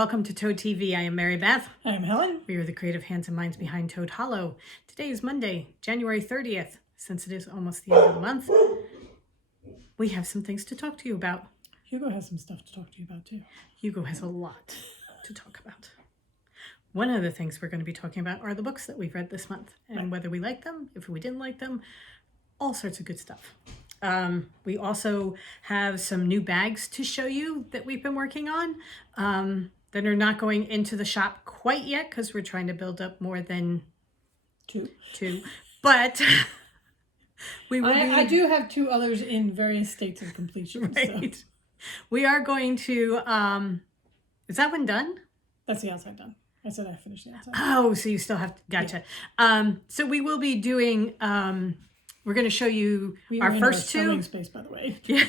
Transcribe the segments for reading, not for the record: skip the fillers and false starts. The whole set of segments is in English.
welcome to Toad TV. I am Mary Beth. I'm Helen. We are the creative hands and minds behind Toad Hollow. Today is Monday, January 30th. Since it is almost the end of the month, we have some things to talk to you about. Hugo has some stuff to talk to you about too. Hugo has a lot to talk about. One of the things we're going to be talking about are the books that we've read this month and whether we like them, if we didn't like them, all sorts of good stuff. We also have some new bags to show you that we've been working on that are not going into the shop quite yet because we're trying to build up more than two. But we will I do have two others in various states of completion. Right. So. We are going to, is that one done? That's the outside done. I said I finished the outside. Oh, so you still have to, gotcha. Yeah. So we will be doing, we're going to show you our first two. Sewing space, by the way. Yeah.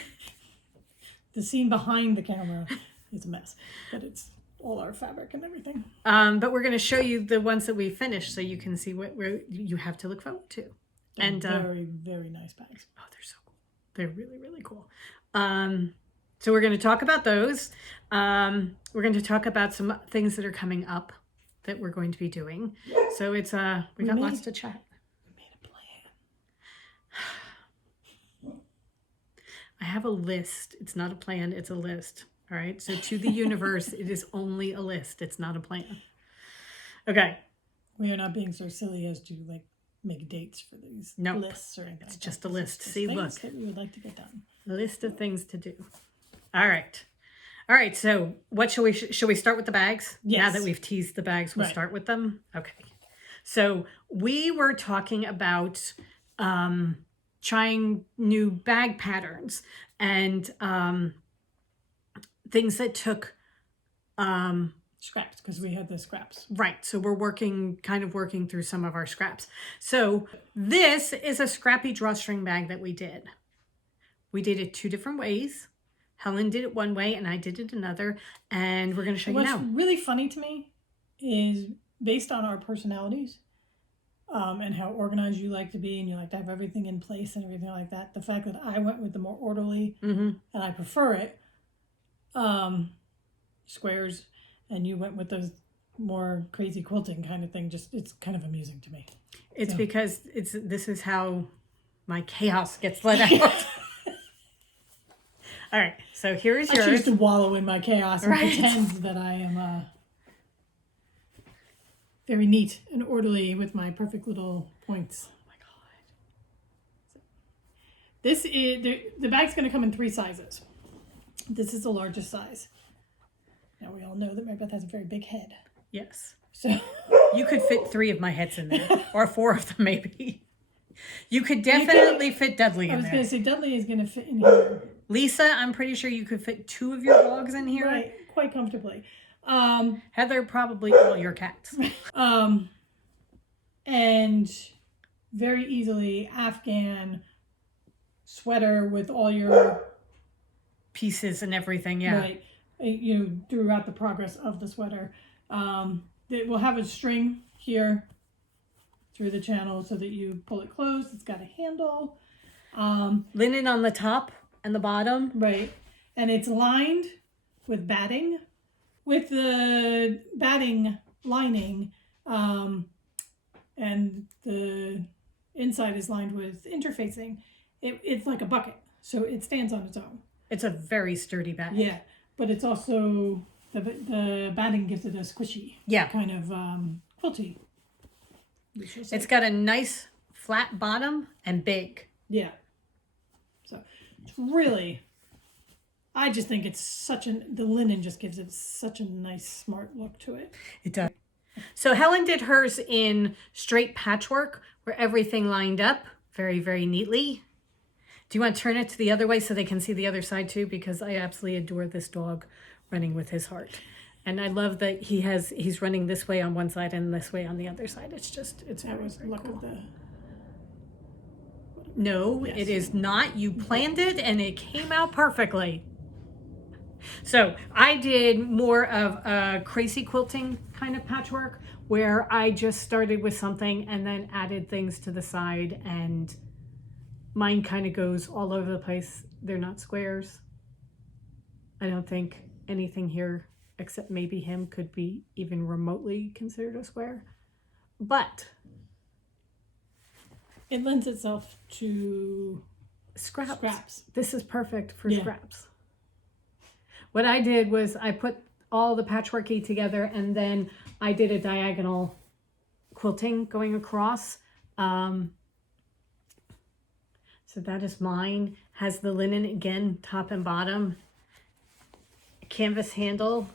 The scene behind the camera is a mess, but it's all our fabric and everything. But we're going to show you the ones that we finished so you can see what you have to look forward to. And very, very nice bags. Oh, they're so cool. They're really, really cool. So we're going to talk about those. We're going to talk about some things that are coming up that we're going to be doing. So it's we got lots to chat. We made a plan. I have a list. It's not a plan, it's a list. All right. So to the universe, it is only a list. It's not a plan. Okay. We are not being so silly as to like make dates for these lists or anything. It's just a list. See, look. That we would like to get done. A list of things to do. All right. All right. So what shall we start with the bags? Yes. Now that we've teased the bags, we'll start with them. Okay. So we were talking about trying new bag patterns and things that took scraps, because we had the scraps. Right. So we're working through some of our scraps. So this is a scrappy drawstring bag that we did. We did it two different ways. Helen did it one way and I did it another. And we're going to show you now. What's really funny to me is based on our personalities and how organized you like to be and you like to have everything in place and everything like that. The fact that I went with the more orderly and I prefer it, squares, and you went with those more crazy quilting kind of thing. Just it's kind of amusing to me. It's because this is how my chaos gets let out. All right, so here is yours. I choose to wallow in my chaos and pretend that I am very neat and orderly with my perfect little points. Oh my God. This is the bag's going to come in 3 sizes. This is the largest size. Now we all know that Mary Beth has a very big head. Yes. So you could fit 3 of my heads in there, or 4 of them maybe. You could definitely fit Dudley in there. I was going to say Dudley is going to fit in here. Lisa, I'm pretty sure you could fit 2 of your dogs in here. Right, quite comfortably. Heather, probably all your cats. And very easily Afghan sweater with all your pieces and everything, yeah. Right. You know, throughout the progress of the sweater. It will have a string here through the channel so that you pull it closed. It's got a handle. Linen on the top and the bottom. Right. And it's lined with batting. With the batting lining, and the inside is lined with interfacing. It's like a bucket, so it stands on its own. It's a very sturdy bag. Yeah, but it's also, the batting gives it a squishy kind of quilty. It's got a nice flat bottom and big. Yeah. So it's really, I just think it's the linen just gives it such a nice, smart look to it. It does. So Helen did hers in straight patchwork where everything lined up very, very neatly. Do you want to turn it to the other way so they can see the other side too? Because I absolutely adore this dog running with his heart. And I love that he's running this way on one side and this way on the other side. It's That was luck of the... No, yes. It is not. You planned it and it came out perfectly. So I did more of a crazy quilting kind of patchwork where I just started with something and then added things to the side, and mine kind of goes all over the place. They're not squares. I don't think anything here except maybe him could be even remotely considered a square. But it lends itself to scraps. This is perfect for scraps. What I did was I put all the patchworky together, and then I did a diagonal quilting going across. So that is mine. Has the linen again, top and bottom, canvas handle,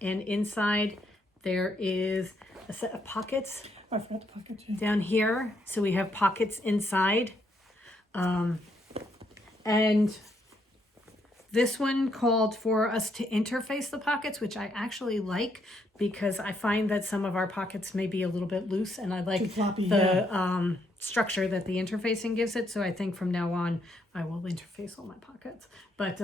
and inside there is a set of pockets. I forgot the pockets. Yeah. Down here, so we have pockets inside. And this one called for us to interface the pockets, which I actually like because I find that some of our pockets may be a little bit loose, and I like floppy, the structure that the interfacing gives it. So I think from now on I will interface all my pockets. But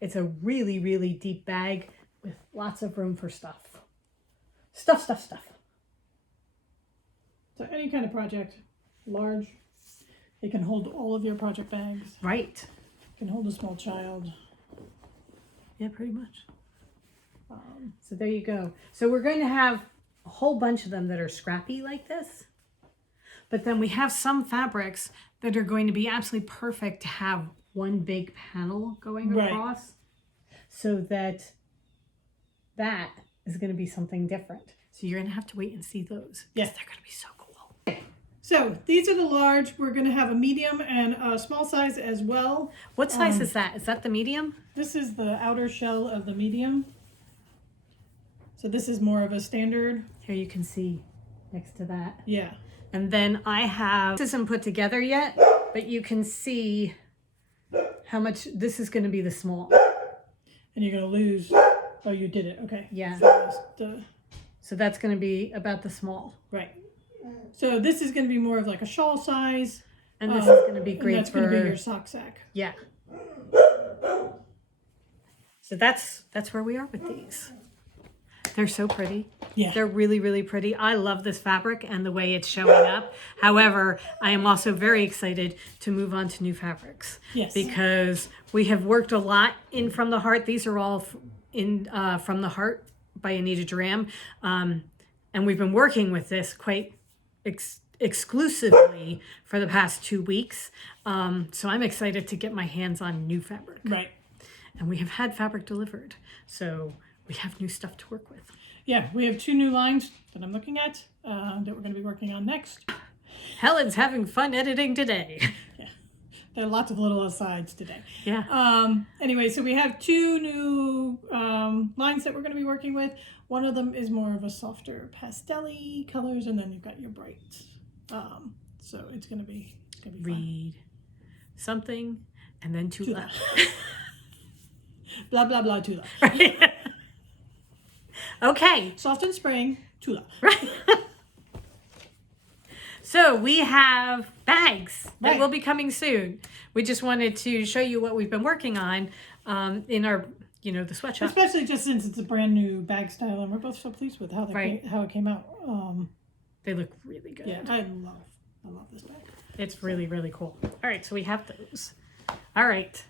it's a really, really deep bag with lots of room for stuff. Stuff. So any kind of project, large, it can hold all of your project bags. Right. It can hold a small child. Yeah, pretty much. So there you go. So we're going to have a whole bunch of them that are scrappy like this. But then we have some fabrics that are going to be absolutely perfect to have one big panel going across. So that is going to be something different. So you're going to have to wait and see those. Yes. They're going to be so cool. So these are the large. We're going to have a medium and a small size as well. What size is that? Is that the medium? This is the outer shell of the medium. So this is more of a standard. Here you can see next to that. Yeah. And then I have, this isn't put together yet, but you can see how much this is going to be the small. And you're going to lose, oh, you did it. Okay. Yeah. So So that's going to be about the small. Right. So this is going to be more of like a shawl size. And this is going to be great and that's for... going to be your sock sack. Yeah. So that's where we are with these. They're so pretty. Yeah. They're really, really pretty. I love this fabric and the way it's showing up. However, I am also very excited to move on to new fabrics. Yes. Because we have worked a lot in From the Heart. These are all in From the Heart by Anita Duram. And we've been working with this quite exclusively for the past 2 weeks. So I'm excited to get my hands on new fabric. Right. And we have had fabric delivered. So we have new stuff to work with. Yeah, we have 2 new lines that I'm looking at that we're going to be working on next. Helen's having fun editing today. Yeah, there are lots of little asides today. Yeah. Anyway, so we have 2 new lines that we're going to be working with. One of them is more of a softer pastel-y colors, and then you've got your brights. So it's going to be fun. Read something and then Tula. Blah, blah, blah, Tula. Right. Okay. Soft in spring, Tula. Right. So we have bags that will be coming soon. We just wanted to show you what we've been working on in our, the sweatshop. Especially just since it's a brand new bag style, and we're both so pleased with how it came out. They look really good. Yeah, I love this bag. It's really, really cool. All right, so we have those. All right.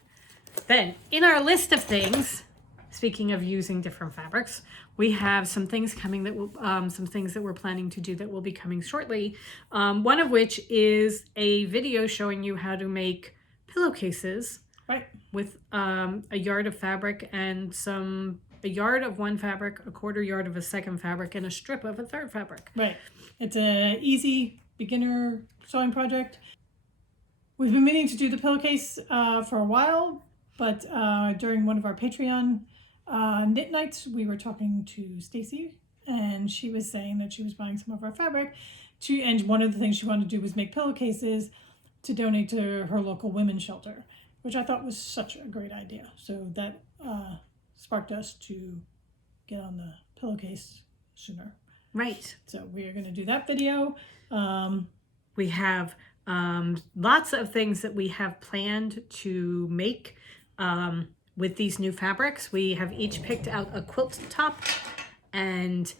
Then, in our list of things, speaking of using different fabrics, we have some things coming that will, some things that we're planning to do that will be coming shortly. One of which is a video showing you how to make pillowcases with a yard of fabric and a yard of one fabric, a quarter yard of a second fabric, and a strip of a third fabric. Right. It's an easy beginner sewing project. We've been meaning to do the pillowcase for a while, but during one of our Patreon knit nights, we were talking to Stacy, and she was saying that she was buying some of our fabric, and one of the things she wanted to do was make pillowcases to donate to her local women's shelter, which I thought was such a great idea. So that sparked us to get on the pillowcase sooner. Right. So we are going to do that video. We have lots of things that we have planned to make with these new fabrics. We have each picked out a quilt top and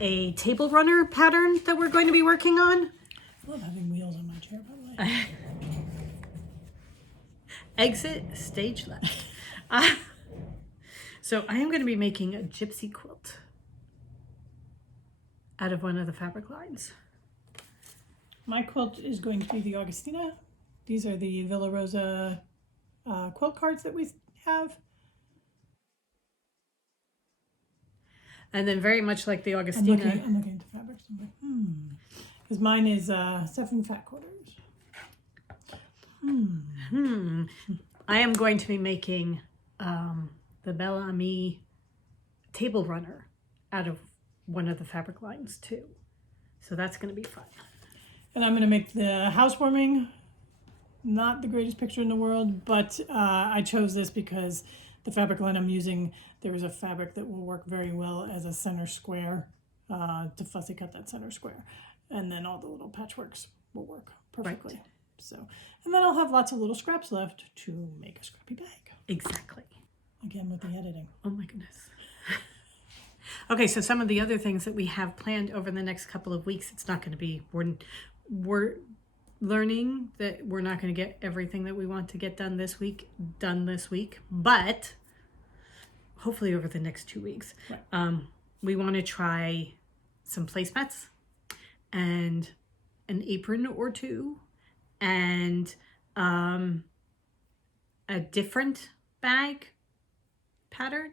a table runner pattern that we're going to be working on. I love having wheels on my chair, by the way. Exit stage left. So I am going to be making a gypsy quilt out of one of the fabric lines. My quilt is going to be the Augustina. These are the Villa Rosa quilt cards that we have. And then very much like the Augustina. I'm looking at the fabrics. I'm like, because mine is 7 fat quarters. I am going to be making the Belle Amie table runner out of one of the fabric lines too. So that's going to be fun. And I'm going to make the housewarming. Not the greatest picture in the world, but I chose this because the fabric line I'm using, there is a fabric that will work very well as a center square to fussy cut that center square. And then all the little patchworks will work perfectly. Right. So, and then I'll have lots of little scraps left to make a scrappy bag. Exactly. Again with the editing. Oh my goodness. Okay, so some of the other things that we have planned over the next couple of weeks, it's not going to be, we're learning that we're not going to get everything that we want to get done this week, but hopefully over the next 2 weeks. Right. We want to try some placemats and an apron or two and a different bag pattern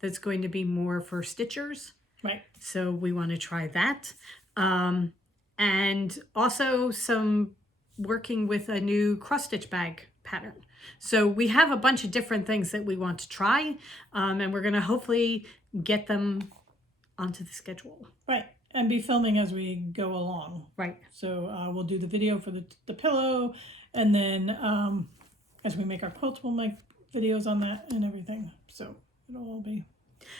that's going to be more for stitchers. Right. So we want to try that. And also some working with a new cross stitch bag pattern. So we have a bunch of different things that we want to try, and we're going to hopefully get them onto the schedule. Right. And be filming as we go along. Right. So we'll do the video for the pillow, and then as we make our quilts, we'll make videos on that and everything. So it'll all be.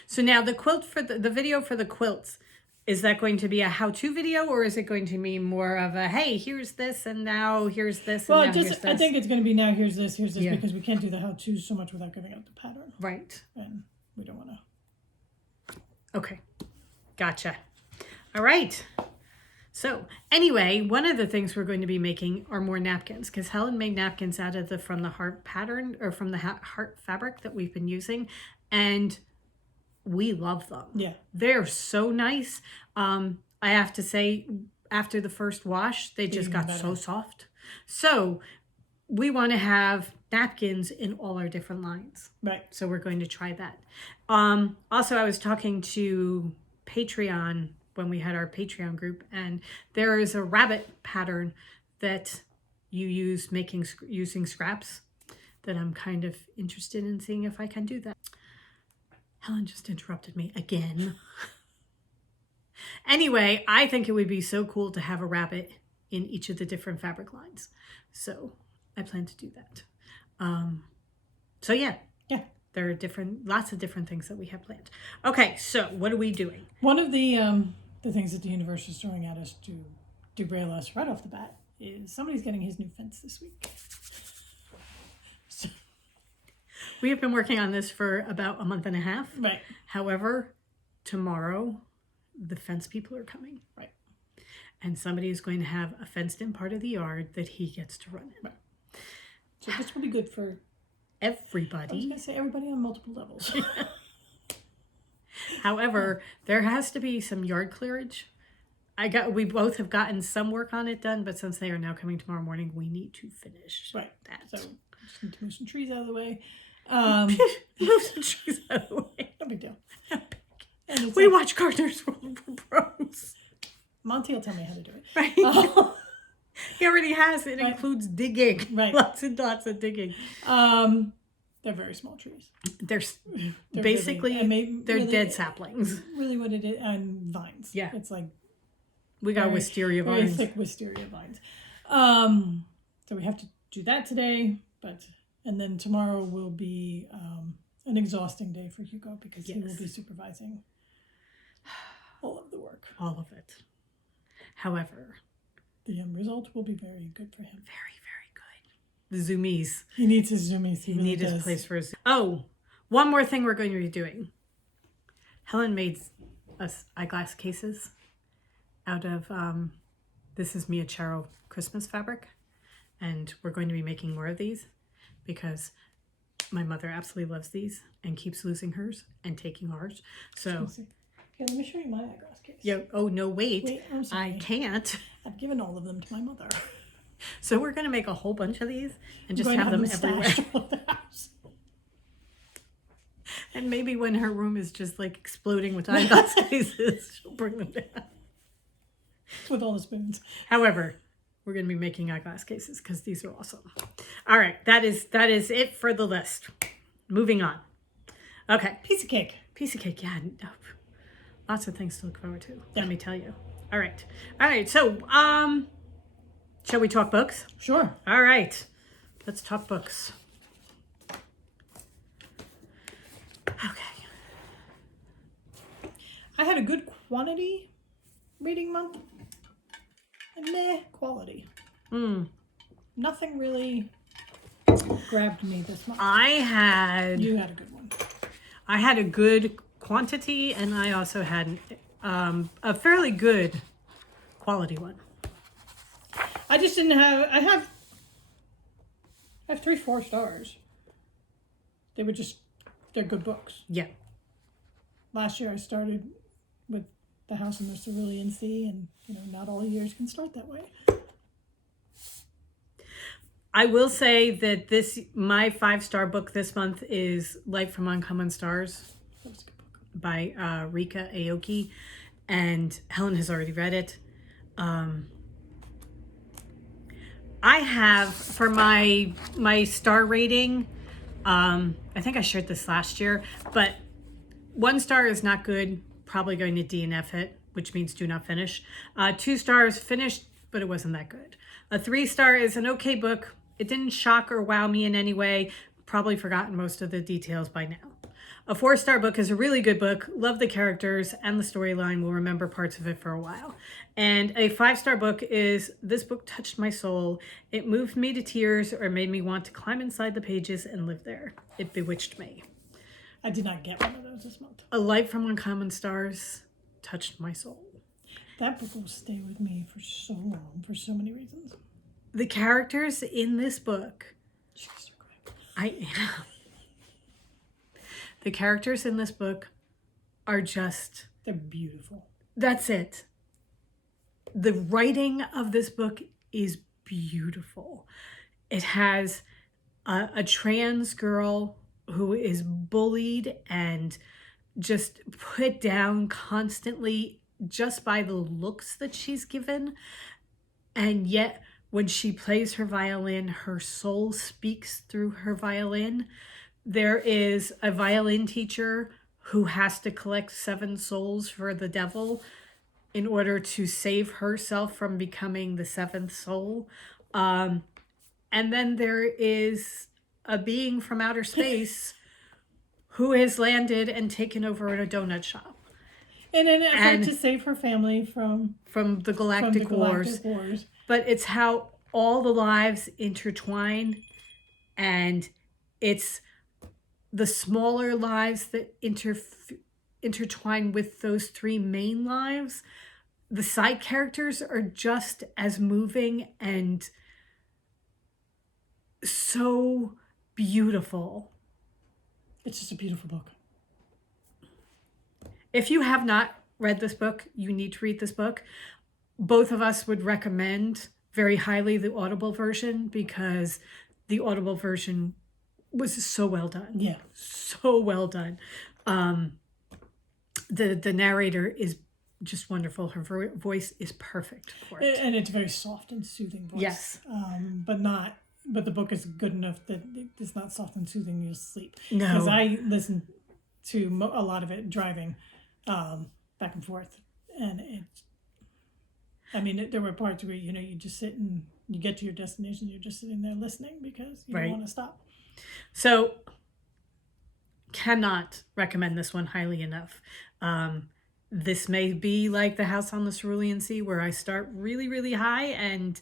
So now the quilt for the video for the quilts, is that going to be a how-to video, or is it going to be more of a, hey, here's this, and now here's this, and well, now here's this? I think it's going to be now here's this, yeah. Because we can't do the how-to so much without giving out the pattern. Right. And we don't want to. Okay. Gotcha. All right. So anyway, one of the things we're going to be making are more napkins, because Helen made napkins out of from the heart pattern, or from the heart fabric that we've been using, and we love them. Yeah. They're so nice. I have to say, after the first wash, they just got so soft. So we want to have napkins in all our different lines. Right. So we're going to try that. Also, I was talking to Patreon when we had our Patreon group, and there is a rabbit pattern that you use using scraps that I'm kind of interested in seeing if I can do that. Helen just interrupted me again. Anyway, I think it would be so cool to have a rabbit in each of the different fabric lines. So I plan to do that. So yeah. There are lots of different things that we have planned. Okay, so what are we doing? One of the things that the universe is throwing at us to derail us right off the bat is somebody's getting his new fence this week. So. We have been working on this for about a month and a half. Right. However, tomorrow the fence people are coming. Right. And somebody is going to have a fenced-in part of the yard that he gets to run in. Right. So this will be good for everybody. I was going to say everybody on multiple levels. However, there has to be some yard clearage. We both have gotten some work on it done, but since they are now coming tomorrow morning, we need to finish that. So just need to move some trees out of the way. Move some trees out of the way. No big deal. We watch Gardeners World for Pros. Monty will tell me how to do it. Right. He already has. It includes digging. Right. Lots and lots of digging. They're very small trees. They're basically, they're really, dead saplings. Really what it is, and vines. Yeah. It's like... We got wisteria vines. Very thick wisteria vines. So we have to do that today, and then tomorrow will be an exhausting day for Hugo because he will be supervising all of the work. All of it. However, the end result will be very good for him. Very, very good. The zoomies. He needs his zoomies. He needs his place for his... Oh, one more thing we're going to be doing. Helen made us eyeglass cases out of, this is Mia Charo Christmas fabric. And we're going to be making more of these because My mother absolutely loves these and keeps losing hers and taking ours. So, Here, let me show you my eyeglass case. yeah. Oh, no, wait. I'm sorry. I can't. I've given all of them to my mother. So we're going to make a whole bunch of these and just I'm have them going to everywhere. stashed all over the house. And maybe when her room is just like exploding with eyeglass cases, she'll bring them down. With all the spoons. However, we're going to be making eyeglass cases because these are awesome. All right, that is it for the list. Moving on. Okay. Piece of cake. Piece of cake, yeah. Lots of things to look forward to, let me tell you. All right, so, shall we talk books? Sure. All right, let's talk books. Okay. I had a good quantity reading month. And meh, quality. Nothing really grabbed me this month. You had a good one. I had a good quantity, and I also had a fairly good quality one. I just didn't have. I have 3 4 stars. They're good books. Yeah. Last year I started with The House in the Cerulean Sea, and not all years can start that way. I will say that my 5-star book this month is Light from Uncommon Stars. That was a good book. By Rika Aoki, and Helen has already read it. I have, for my star rating, I think I shared this last year, but 1 star is not good, probably going to DNF it, which means do not finish. 2 stars, finished, but it wasn't that good. A 3-star is an okay book. It didn't shock or wow me in any way. Probably forgotten most of the details by now. A 4-star book is a really good book. Love the characters and the storyline. Will remember parts of it for a while. And a 5-star book is, this book touched my soul. It moved me to tears or made me want to climb inside the pages and live there. It bewitched me. I did not get one of those this month. A Light from Uncommon Stars touched my soul. That book will stay with me for so long, for so many reasons. The characters in this book, She's so great. I am. The characters in this book are just... They're beautiful. That's it. The writing of this book is beautiful. It has a trans girl who is bullied and just put down constantly just by the looks that she's given. And yet, when she plays her violin, her soul speaks through her violin. There is a violin teacher who has to collect 7 souls for the devil in order to save herself from becoming the 7th soul. And then there is a being from outer space who has landed and taken over a donut shop. In an effort to save her family from the Galactic Wars. But it's how all the lives intertwine, and it's the smaller lives that intertwine with those 3 main lives. The side characters are just as moving and so beautiful. It's just a beautiful book. If you have not read this book, you need to read this book. Both of us would recommend very highly the Audible version because the Audible version was so well done. Yeah. So well done. The narrator is just wonderful. Her voice is perfect for it. And it's a very soft and soothing voice. Yes. But the book is good enough that it's not soft and soothing you to sleep. No. Because I listened to a lot of it driving back and forth. And there were parts where, you just sit and you get to your destination, you're just sitting there listening because you don't want to stop. So, cannot recommend this one highly enough. This may be like The House on the Cerulean Sea, where I start really, really high and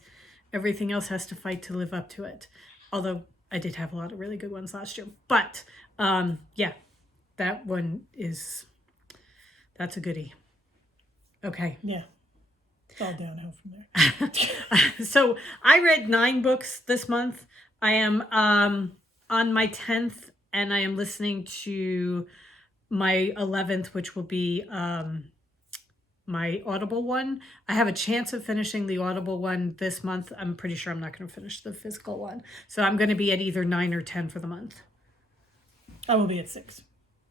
everything else has to fight to live up to it. Although I did have a lot of really good ones last year. But, that one that's a goodie. Okay. Yeah. It's all downhill from there. So I read 9 books this month. I am on my 10th and I am listening to my 11th, which will be my Audible one. I have a chance of finishing the Audible one this month. I'm pretty sure I'm not going to finish the physical one. So I'm going to be at either 9 or 10 for the month. I will be at 6.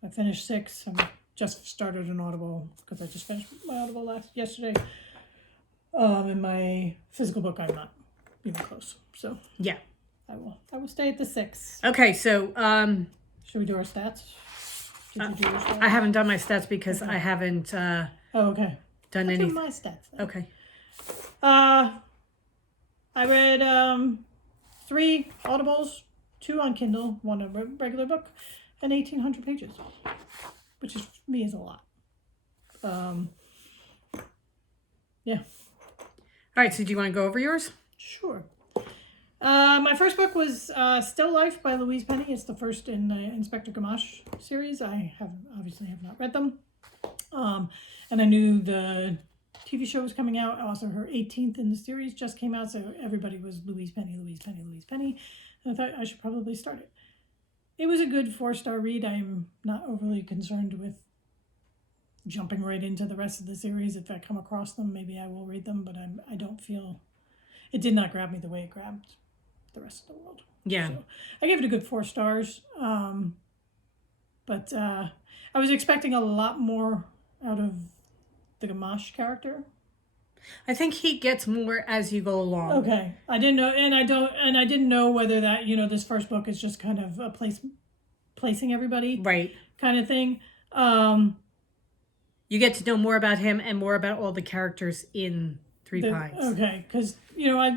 I finished 6. I just started an Audible because I just finished my Audible yesterday. In my physical book, I'm not even close. So yeah, I will stay at the 6. Okay, so should we do our stats? Did you do your stats? I haven't done my stats because I haven't okay. done Let's do anything. my stats then. Okay. I read 3 Audibles, 2 on Kindle, 1 a regular book, and 1,800 pages, which is me is a lot. Yeah. All right, so do you want to go over yours? Sure. My first book was Still Life by Louise Penny. It's the first in the Inspector Gamache series. I obviously have not read them. And I knew the TV show was coming out. Also, her 18th in the series just came out, so everybody was Louise Penny, Louise Penny, Louise Penny. And I thought I should probably start it. It was a good 4-star read. I'm not overly concerned with jumping right into the rest of the series. If I come across them, maybe I will read them, but I don't feel... It did not grab me the way it grabbed the rest of the world. Yeah. So I gave it a good 4 stars. But I was expecting a lot more out of the Gamache character. I think he gets more as you go along. Okay. I didn't know, and I didn't know whether that, this first book is just kind of a placing everybody. Right. Kind of thing. You get to know more about him and more about all the characters in Three Pines. Okay, because,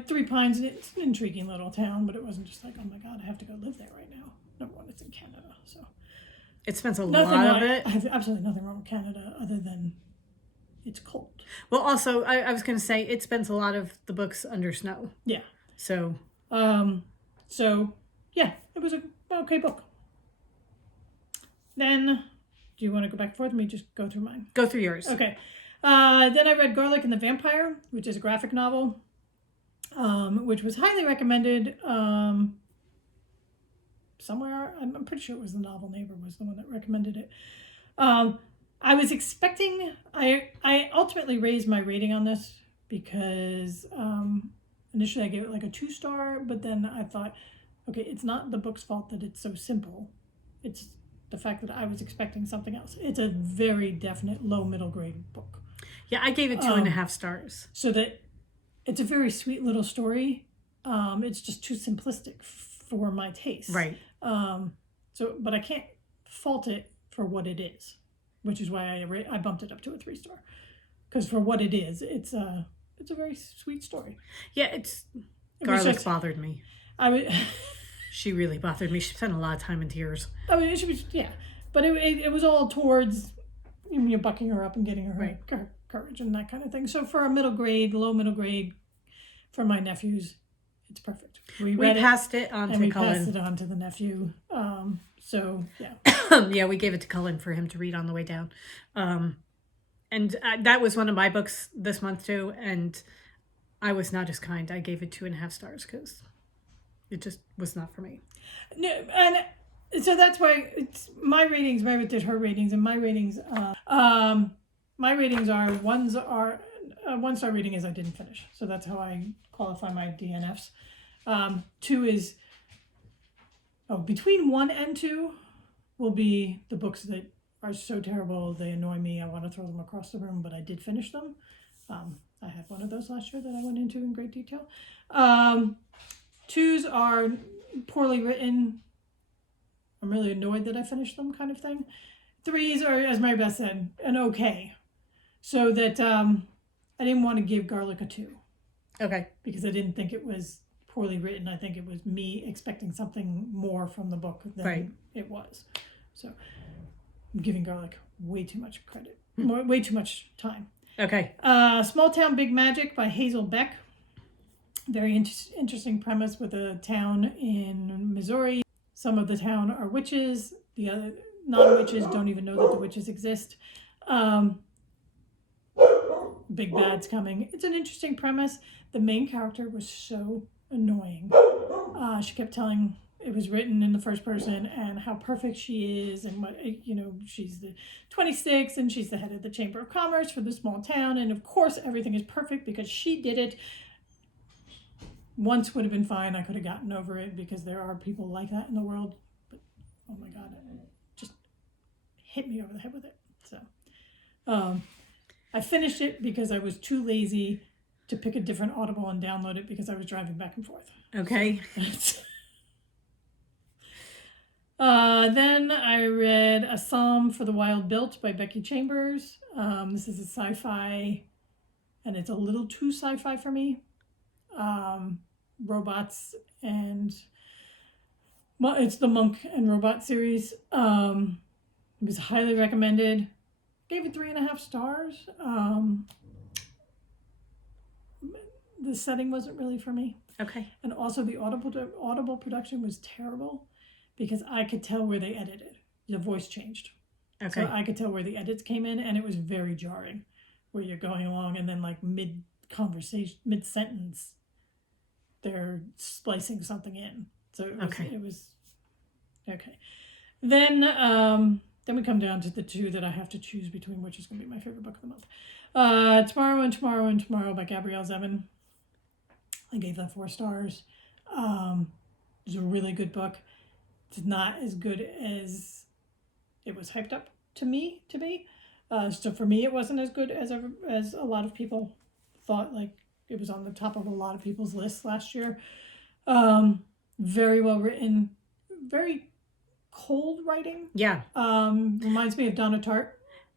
Three Pines, it's an intriguing little town, but it wasn't just like, oh my God, I have to go live there right now. Number one, it's in Canada, so. It spends a lot of it. I have absolutely nothing wrong with Canada other than it's cold. Well, also, I was going to say, it spends a lot of the books under snow. Yeah. So. Yeah, it was a okay book. Then, do you want to go back and forth? Let me just go through mine. Go through yours. Okay. Then I read Garlic and the Vampire, which is a graphic novel, which was highly recommended. Somewhere, I'm pretty sure it was the Novel Neighbor was the one that recommended it. I was expecting, I ultimately raised my rating on this because initially I gave it like a 2-star, but then I thought, okay, it's not the book's fault that it's so simple. It's the fact that I was expecting something else. It's a very definite low middle grade book. Yeah, I gave it 2.5 stars. So that it's a very sweet little story. It's just too simplistic for my taste. Right. But I can't fault it for what it is, which is why I bumped it up to a 3-star. Because for what it is, it's a very sweet story. Yeah, Garlic bothered me. She really bothered me. She spent a lot of time in tears. She was, yeah. But it was all towards bucking her up and getting her courage and that kind of thing. So for a low middle grade, for my nephews, it's perfect. We passed it on to Cullen. We passed it on to the nephew. So, yeah. Yeah, we gave it to Cullen for him to read on the way down. And that was one of my books this month, too. And I was not as kind. I gave it 2.5 stars because it just was not for me. No, and so that's why it's my ratings. Mary did her ratings, and my ratings. My ratings are 1-star rating is I didn't finish, so that's how I qualify my DNFs. 2 is between 1 and 2 will be the books that are so terrible they annoy me. I want to throw them across the room, but I did finish them. I had one of those last year that I went into in great detail. 2s are poorly written. I'm really annoyed that I finished them, kind of thing. 3s are, as Mary Beth said, an okay. So that I didn't want to give Garlic a 2. Okay. Because I didn't think it was poorly written. I think it was me expecting something more from the book than it was. So I'm giving Garlic way too much credit. Way too much time. Okay. Small Town Big Magic by Hazel Beck. Very interesting premise with a town in Missouri. Some of the town are witches. The other non-witches don't even know that the witches exist. Big bad's coming. It's an interesting premise. The main character was so annoying. She kept telling it was written in the first person and how perfect she is and what, she's the 26 and she's the head of the Chamber of Commerce for the small town. And of course, everything is perfect because she did it. Once would have been fine. I could have gotten over it because there are people like that in the world. But oh my God, it just hit me over the head with it. So I finished it because I was too lazy to pick a different Audible and download it because I was driving back and forth. Okay. Then I read A Psalm for the Wild Built by Becky Chambers. This is a sci-fi, and it's a little too sci-fi for me. Robots and, well, it's the Monk and Robot series. It was highly recommended. Gave it 3.5 stars. The setting wasn't really for me. Okay. And also the audible production was terrible because I could tell where they edited. The voice changed. Okay. So I could tell where the edits came in, and it was very jarring where you're going along and then like mid-conversation, mid-sentence, they're splicing something in. So it was okay. Then we come down to the two that I have to choose between, which is going to be my favorite book of the month. Tomorrow and Tomorrow and Tomorrow by Gabrielle Zevin. I gave that 4 stars. It's a really good book. It's not as good as it was hyped up to me to be. So for me, it wasn't as good as a lot of people thought. Like it was on the top of a lot of people's lists last year. Very well written, very cold writing. Yeah. Reminds me of Donna Tartt.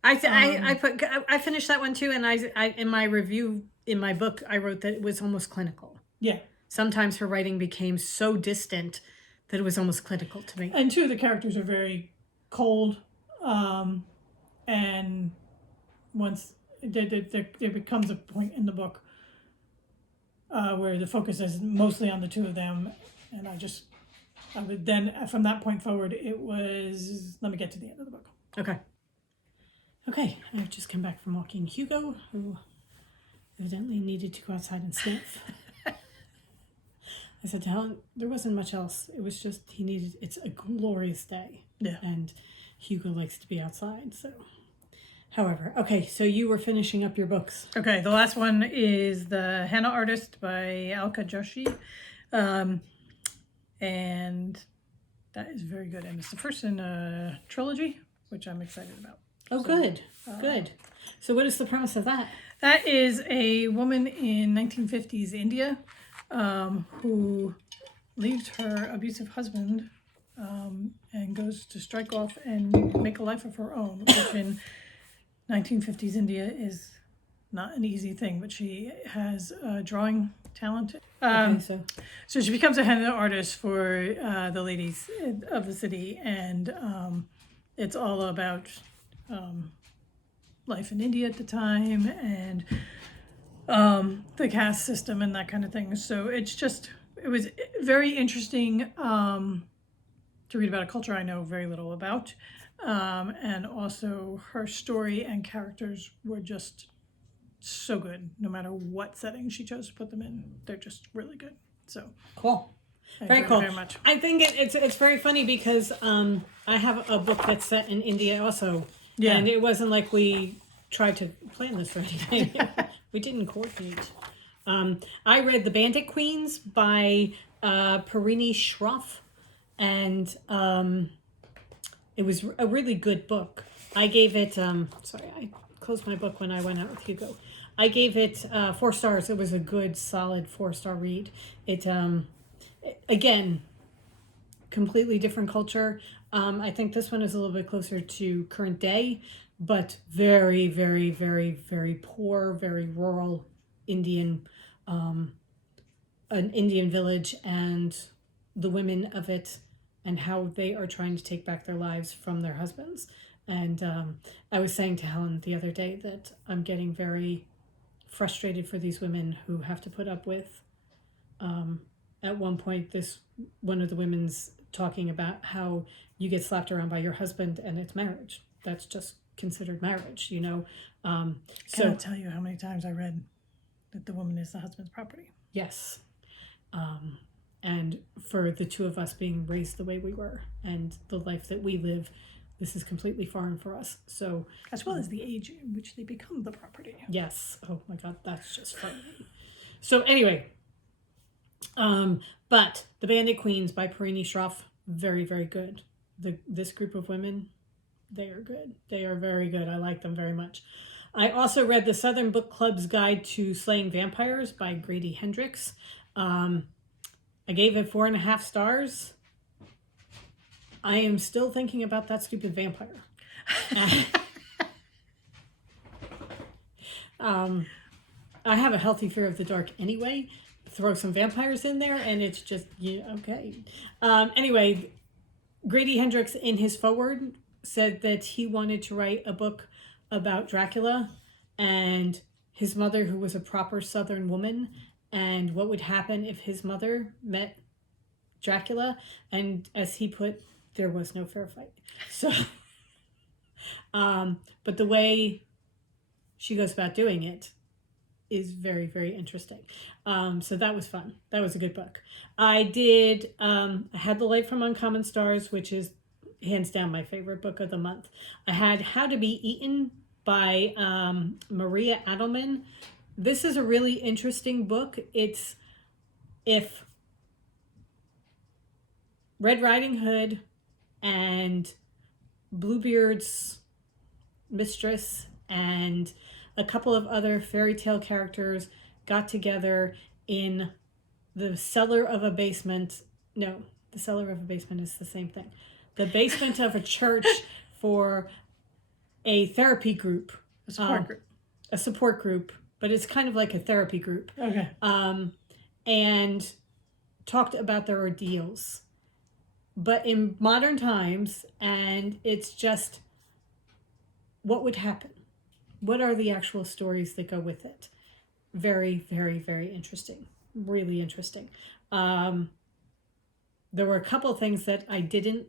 I finished that one too, and I in my review in my book I wrote that it was almost clinical. Yeah. Sometimes her writing became so distant that it was almost clinical to me. And two of the characters are very cold, and once there becomes a point in the book where the focus is mostly on the two of them, and I would then from that point forward it was let me get to the end of the book. Okay, I've just come back from walking Hugo, who evidently needed to go outside and sniff. I said to Helen, there wasn't much else. It was just it's a glorious day. Yeah. And Hugo likes to be outside, so. However, okay, so you were finishing up your books. Okay, the last one is The Henna Artist by Alka Joshi. And that is very good. And it's the first in a trilogy, which I'm excited about. Oh, good. Good. So what is the premise of that? That is a woman in 1950s India who leaves her abusive husband and goes to strike off and make a life of her own, which in 1950s India is not an easy thing, but she has drawing talent. So she becomes a henna artist for the ladies of the city, and it's all about life in India at the time and the caste system and that kind of thing. So it was very interesting to read about a culture I know very little about. And also her story and characters were just so good. No matter what setting she chose to put them in, they're just really good. So cool. Very cool. Very much. I think it's very funny because I have a book that's set in India also. Yeah. And it wasn't like we tried to plan this or anything. We didn't coordinate. I read The Bandit Queens by Parini Shroff, and it was a really good book. I gave it, sorry, I closed my book when I went out with Hugo. I gave it 4 stars. It was a good, solid 4-star read. It, again, completely different culture. I think this one is a little bit closer to current day, but very, very, very, very poor, very rural Indian, an Indian village, and the women of it and how they are trying to take back their lives from their husbands. And I was saying to Helen the other day that I'm getting very frustrated for these women who have to put up with, at one point, one of the women's talking about how you get slapped around by your husband and it's marriage. That's just considered marriage, you know. So I'll tell you how many times I read that the woman is the husband's property. Yes. And for the two of us being raised the way we were and the life that we live, this is completely foreign for us. So, as well as the age in which they become the property. yes. Oh my God, that's just frightening. So anyway, but The Bandit Queens by Perini Schroff, very, very good. This group of women, they are good. They are very good. I like them very much. I also read The Southern Book Club's Guide to Slaying Vampires by Grady Hendrix. I gave it 4.5 stars. I am still thinking about that stupid vampire. I have a healthy fear of the dark anyway. Throw some vampires in there and it's just, yeah, okay. Anyway, Grady Hendrix in his foreword said that he wanted to write a book about Dracula and his mother, who was a proper Southern woman, and what would happen if his mother met Dracula. And as he put, there was no fair fight. So, but the way she goes about doing it is very, very interesting. So that was fun. That was a good book. I did, I had The Light from Uncommon Stars, which is hands down my favorite book of the month. I had How to Be Eaten by Maria Adelman. This is a really interesting book. It's if Red Riding Hood and Bluebeard's mistress and a couple of other fairy tale characters got together in the cellar of a basement. No, the cellar of a basement is the same thing. The basement of a church for a therapy group. A support group. A support group, but it's kind of like a therapy group. Okay. And talked about their ordeals. But in modern times, and it's just what would happen. What are the actual stories that go with it? Very, very, very interesting. Really interesting. There were a couple of things that I didn't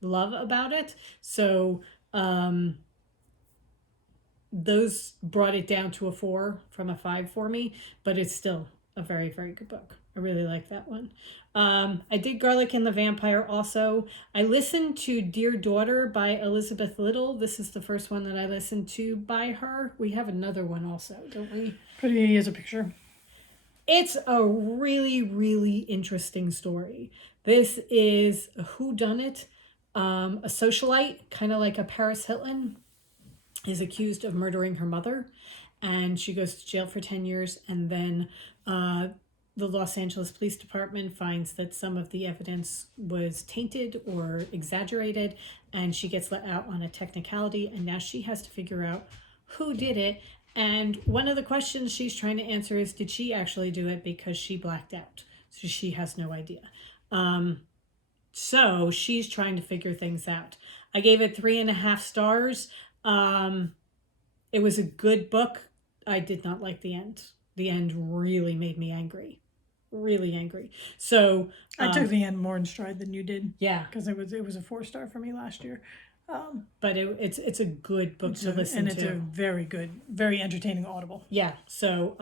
love about it. So those brought it down to a 4 from a 5 for me, but it's still a very, very good book. I really like that one. I did Garlic and the Vampire also. I listened to Dear Daughter by Elizabeth Little. This is the first one that I listened to by her. We have another one also, don't we? Pretty as a picture. It's a really, really interesting story. This is a whodunit. A socialite, kind of like a Paris Hilton, is accused of murdering her mother. And she goes to jail for 10 years. And then the Los Angeles Police Department finds that some of the evidence was tainted or exaggerated. And she gets let out on a technicality. And now she has to figure out who did it. And one of the questions she's trying to answer is, did she actually do it because she blacked out? So she has no idea. So she's trying to figure things out. I gave it 3.5 stars. It was a good book. I did not like the end. The end really made me angry. Really angry. So I took the end more in stride than you did. Yeah. Because it was a 4-star for me last year. But it's a good book to listen to. And it's a very good, very entertaining audible. Yeah. So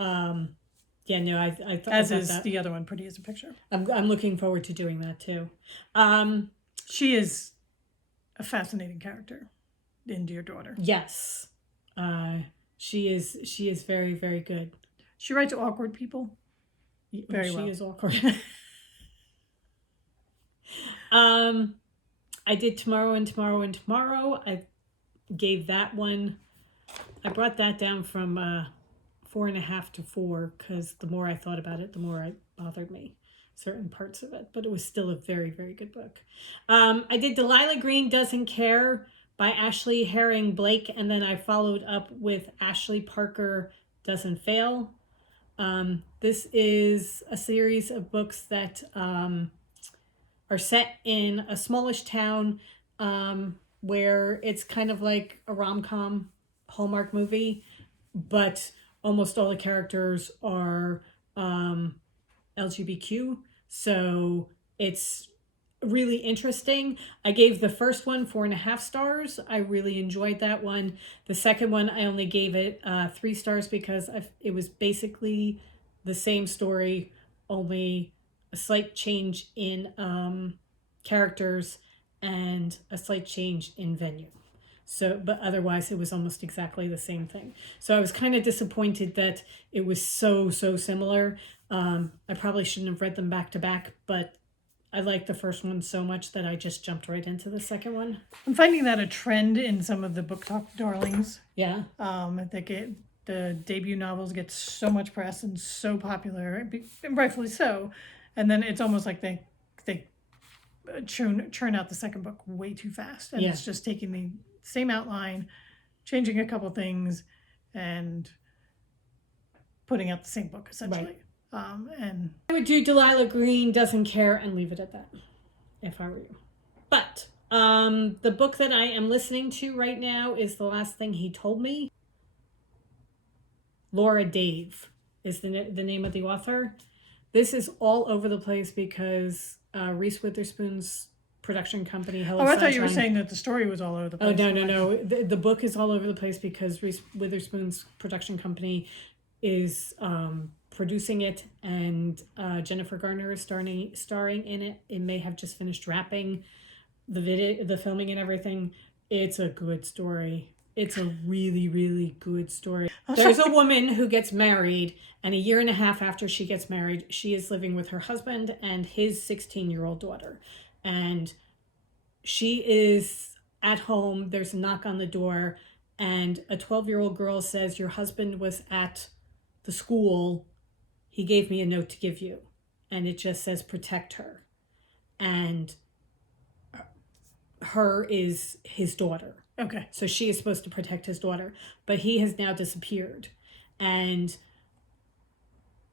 yeah, no, I thought as is that. The other one, Pretty as a Picture. I'm looking forward to doing that too. She is a fascinating character in Dear Daughter. Yes. She is very, very good. She writes awkward people very well. She is awkward. I did Tomorrow and Tomorrow and Tomorrow. I gave that one, I brought that down from 4.5 to 4 because the more I thought about it, the more it bothered me, certain parts of it. But it was still a very, very good book. I did Delilah Green Doesn't Care by Ashley Herring Blake, and then I followed up with Ashley Parker Doesn't Fail. This is a series of books that are set in a smallish town where it's kind of like a rom-com Hallmark movie, but almost all the characters are LGBTQ, so it's really interesting. I gave the first one 4.5 stars. I really enjoyed that one. The second one, I only gave it 3 stars because it was basically the same story, only a slight change in characters and a slight change in venue. So, but otherwise it was almost exactly the same thing. So I was kind of disappointed that it was so similar. I probably shouldn't have read them back to back, but I liked the first one so much that I just jumped right into the second one. I'm finding that a trend in some of the book talk darlings. Yeah. The debut novels get so much press and so popular, and rightfully so, and then it's almost like they churn out the second book way too fast, and it's just taking the same outline, changing a couple things, and putting out the same book essentially. Right. And I would do Delilah Green Doesn't Care and leave it at that if I were you. But the book that I am listening to right now is The Last Thing He Told Me. Laura Dave is the name of the author. This is all over the place because Reese Witherspoon's production company, Helen. I thought you were saying that the story was all over the place. Oh, no. The book is all over the place because Reese Witherspoon's production company is producing it, and Jennifer Garner is starring in it. It may have just finished wrapping the filming and everything. It's a good story. It's a really, really good story. There's a woman who gets married, and a year and a half after she gets married, she is living with her husband and his 16-year-old daughter. And she is at home. There's a knock on the door, and a 12-year-old girl says, "Your husband was at the school. He gave me a note to give you." And it just says, "Protect her." And her is his daughter. Okay. So she is supposed to protect his daughter, but he has now disappeared. And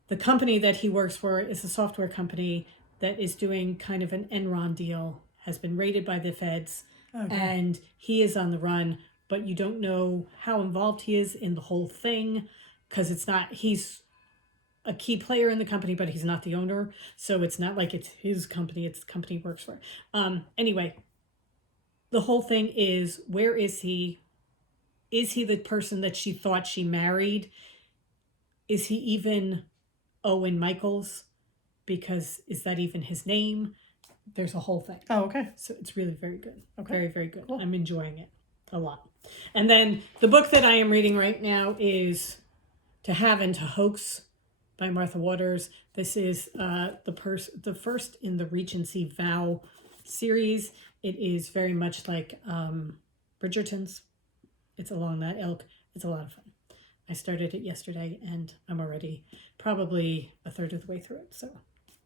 the company that he works for is a software company that is doing kind of an Enron deal, has been raided by the feds, and he is on the run, but you don't know how involved he is in the whole thing, because he's a key player in the company, but he's not the owner. So it's not like it's his company, it's the company he works for. Anyway, the whole thing is, where is he? Is he the person that she thought she married? Is he even Owen Michaels? Because is that even his name? There's a whole thing. Oh, okay. So it's really very good. Okay. Very, very good. Cool. I'm enjoying it a lot. And then the book that I am reading right now is To Have and to Hoax by Martha Waters. This is the first in the Regency Vow series. It is very much like Bridgerton's. It's along that ilk. It's a lot of fun. I started it yesterday, and I'm already probably a third of the way through it. So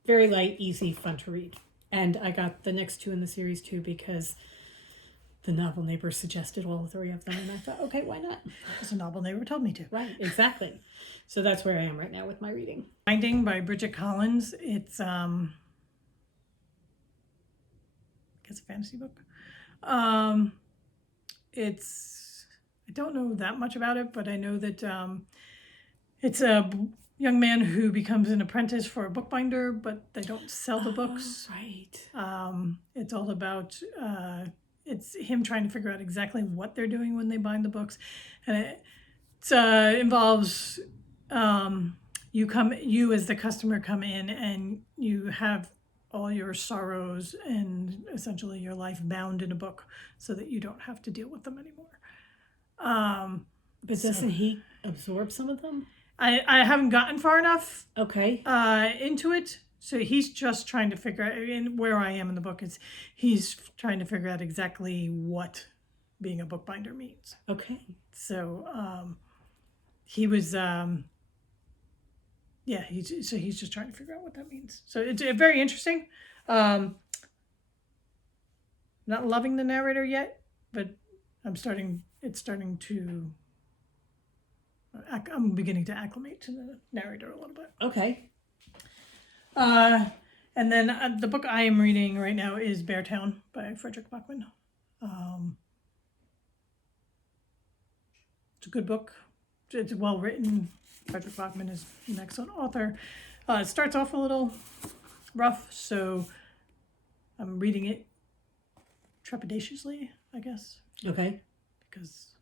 very light, easy, fun to read. And I got the next two in the series too because the novel neighbor suggested all three of them, and I thought, okay, why not? Because the novel neighbor told me to. Right, exactly. So that's where I am right now with my reading. Binding by Bridget Collins. It's I guess a fantasy book. I don't know that much about it, but I know that it's a young man who becomes an apprentice for a bookbinder, but they don't sell the books. Right. It's all about it's him trying to figure out exactly what they're doing when they bind the books, and it involves you as the customer come in and you have all your sorrows and essentially your life bound in a book so that you don't have to deal with them anymore. But doesn't he absorb some of them? I haven't gotten far enough into it. So he's just trying to figure out, and where I am in the book is he's trying to figure out exactly what being a bookbinder means. Okay. So he was he's just trying to figure out what that means. So it's very interesting. Not loving the narrator yet, but I'm beginning to acclimate to the narrator a little bit. Okay. And then the book I am reading right now is Beartown by Frederick Bachman. It's a good book. It's well written. Frederick Bachman is an excellent author. It starts off a little rough, so I'm reading it trepidatiously, I guess. Okay. Because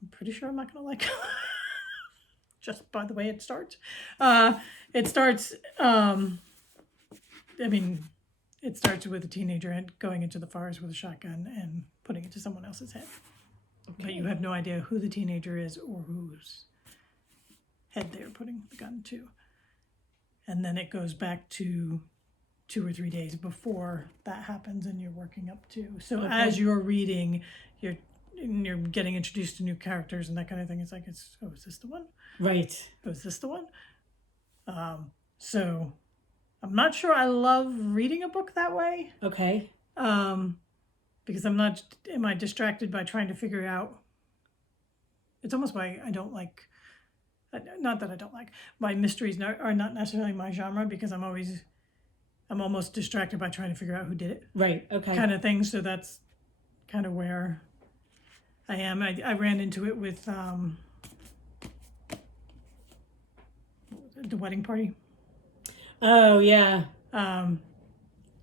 I'm pretty sure I'm not going to like it. just by the way it starts. It starts, it starts with a teenager going into the forest with a shotgun and putting it to someone else's head. Okay. But you have no idea who the teenager is or whose head they're putting the gun to. And then it goes back to 2 or 3 days before that happens, and you're working up to. So as you're reading, you're getting introduced to new characters and that kind of thing. It's like, is this the one? Right. Is this the one? So I'm not sure I love reading a book that way. Okay. Because am I distracted by trying to figure out, it's almost why I don't like, not that I don't like, my mysteries are not necessarily my genre, because I'm almost distracted by trying to figure out who did it. Right, okay. Kind of thing, so that's kind of where I am. I ran into it with The Wedding Party. Oh, yeah.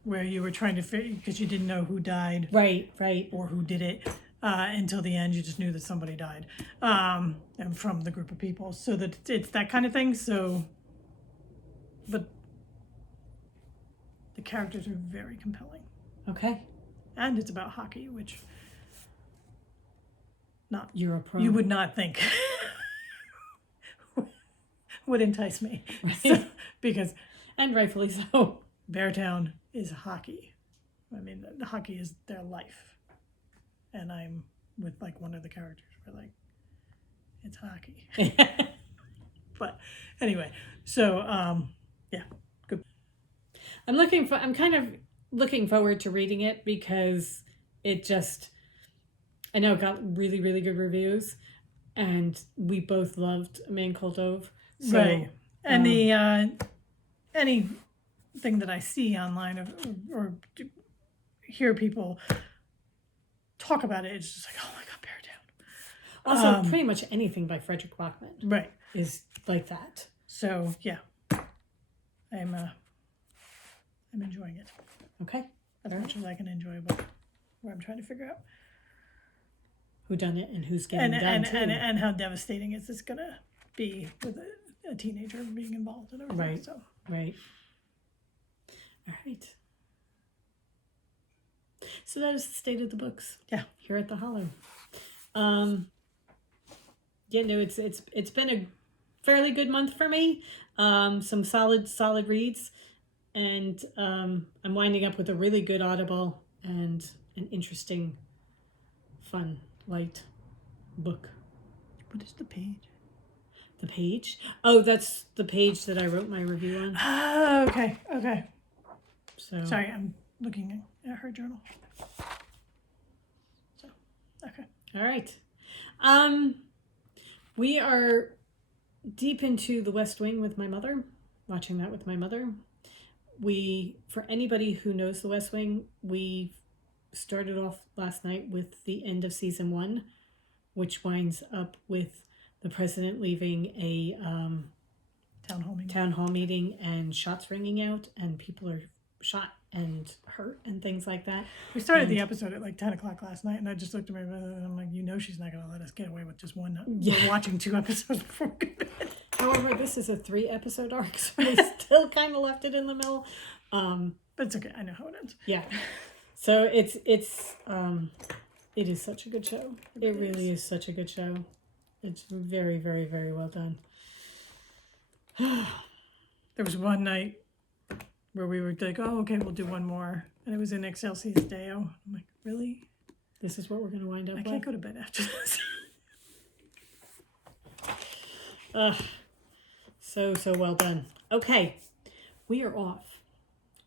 Where you were trying to figure, because you didn't know who died. Right. Or who did it. Until the end, you just knew that somebody died. And from the group of people. So that it's that kind of thing. So, but the characters are very compelling. Okay. And it's about hockey, which You're a pro. you would not think would entice me. Right. So, because and rightfully so. Beartown is hockey. I mean, the hockey is their life. And I'm with like one of the characters. We're like, it's hockey. But anyway, so yeah, good. I'm kind of looking forward to reading it, because it just, I know it got really, really good reviews, and we both loved A Man Called Ove. So, right. And anything that I see online or hear people talk about it, it's just like, oh my God, Beartown. Also, pretty much anything by Frederick Bachman, right, is like that. So yeah, I'm enjoying it. Okay. As much as I can enjoy a book where I'm trying to figure out who done it and who's getting done too. And how devastating is this gonna be with a teenager being involved in it. Right. So. Right. All right. So that is the state of the books. Yeah. Here at the Hollow. Yeah, no, it's been a fairly good month for me. Some solid reads, and I'm winding up with a really good Audible and an interesting, fun, light book. What is the page? The page? Oh, that's the page that I wrote my review on. Oh, okay. So sorry, I'm looking at her journal. So, okay. All right. We are deep into The West Wing with my mother, watching that with my mother. For anybody who knows The West Wing, we started off last night with the end of season 1, which winds up with the president leaving a town hall meeting and shots ringing out, and people are shot and hurt and things like that. We started the episode at like 10 o'clock last night, and I just looked at my brother and I'm like, she's not going to let us get away with just one. Yeah. We're watching 2 episodes before we go to bed. However, this is a 3-episode arc, so we still kind of left it in the middle. But it's okay. I know how it ends. Yeah. So it is such a good show. It really is such a good show. It's very, very, very well done. There was one night where we were like, oh, okay, we'll do one more. And it was in Excelsior's Deo. I'm like, really? This is what we're going to wind up with? I can't go to bed after this. So well done. Okay. We are off.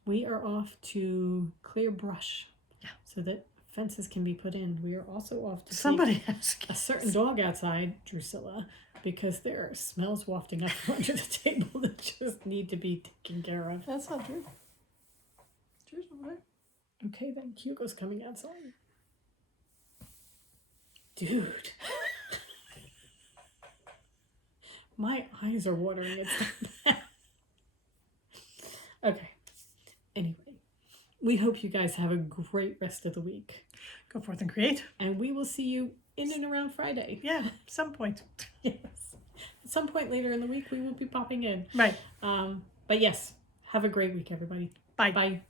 We are off to clear brush. Yeah. So that fences can be put in. We are also off to Somebody see has a certain dog outside, Drusilla, because there are smells wafting up from under the table that just need to be taken care of. That's not true. Drew's over there. Okay, then Hugo's coming outside. Dude. My eyes are watering. It's not bad. Okay. Anyway, we hope you guys have a great rest of the week. Go forth and create. And we will see you in and around Friday. Yeah, some point. Yes. At some point later in the week, we will be popping in. Right. But yes, have a great week, everybody. Bye. Bye.